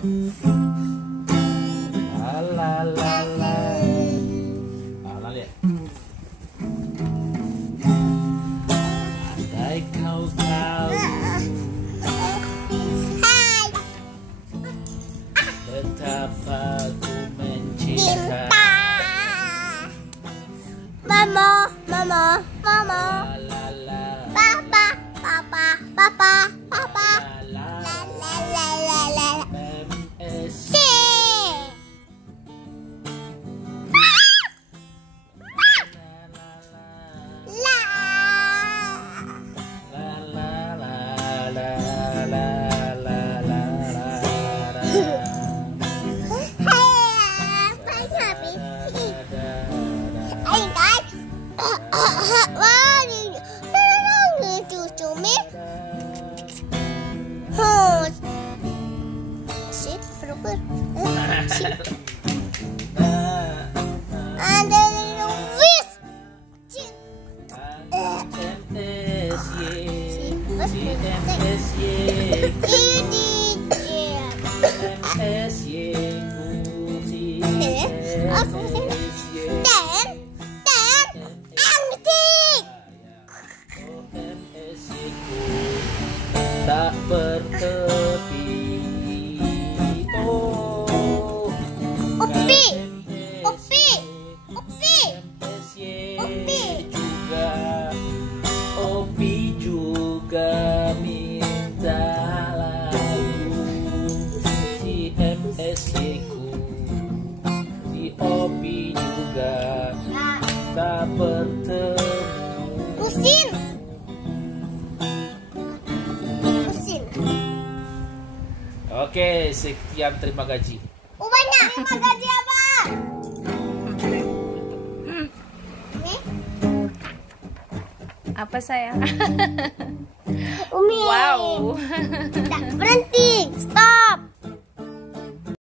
La la la. Lihat. Andai kau tahu betapa ku mencinta. Mama, mama, mama. La la la. Papa, papa, papa, papa. La La la la la la la. MS. Tak bertepi. Oh, Opi, Opi, Opi, Opi juga, Opi juga minta lagu. Si MSC ku, si Opi juga tak bertemu. Musim. Oke, sekian terima gaji. Banyak terima gaji abang. Ini Apa sayang? Umi. Wow. Tak berhenti.